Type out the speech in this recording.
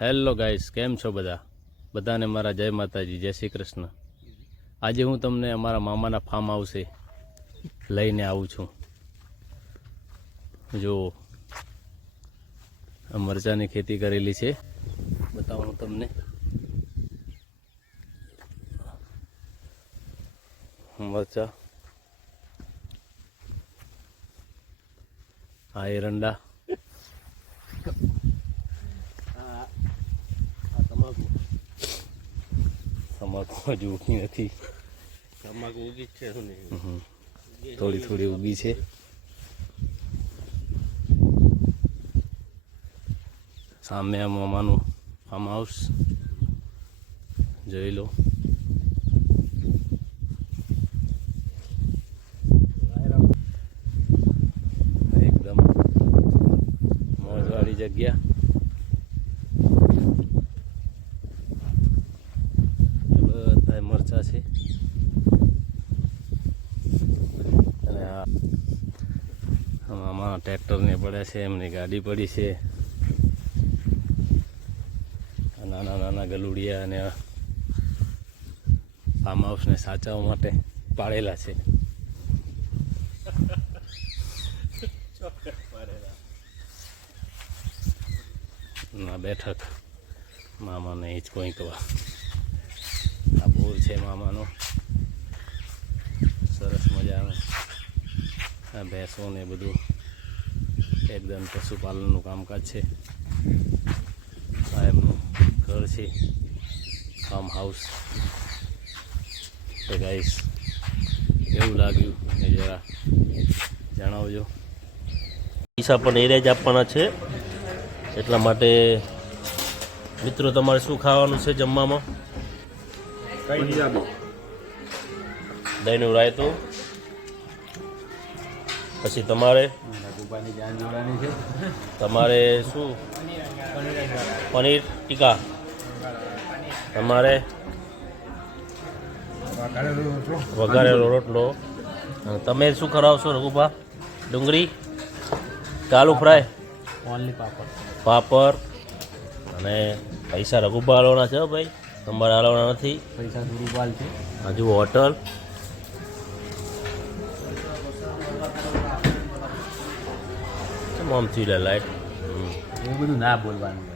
Hello guys, કેમ છો બધાને મારા જય માતાજી, જય શ્રી કૃષ્ણ। આજે હું તમને અમારા મામાના ફાર્મ હાઉસે લઈને આવું છું। જો મરચાની ખેતી કરેલી છે, બતાવું તમને। મરચા, આ એરંડા, તમાકુ હજુ ઉગી નથી, તમાકુ ઉગી છે શું નહીં? થોડી થોડી ઉગી છે। સામે આ મામાનું ફાર્મ હાઉસ જોઈ લો। એકદમ મોજવાળી જગ્યા। બધા મરચા છે અને આ મામા ટ્રેક્ટરને પડ્યા છે, એમની ગાડી પડી છે। નાના નાના ગલુડિયા અને ફાર્મ હાઉસને સાચવવા માટે પાળેલા છે। ના બેઠક મામાને હિંચકો હિંકવા। આ બોર છે મામાનો, સરસ મજાનો। આ ભેંસો ને બધું એકદમ પશુપાલનનું કામકાજ છે। આ એમનું ઘર છે, ફાર્મ હાઉસ। તો ગાઈસ, કેવું લાગ્યું એ જરા જણાવજો। પૈસા પણ એરે જ આપવાના છે, એટલા માટે મિત્રો તમારે શું ખાવાનું છે જમવામાં? દહીંનું રાયતું, પછી તમારે શું? પનીર ટીકા, તમારે વઘારેલો રોટલો, અને તમે શું કરાવશો રઘુભા? ડુંગળી કે આલુ ફ્રાય? ઓનલી પાપડ। અને પૈસા રઘુભા હાલવાના છે હો ભાઈ, તમારે હાલવાના નથી। પૈસા ગુરુબાલ છે। હજુ હોટલ આમ થઈ લાઈટ એવું બધું ના બોલવાનું।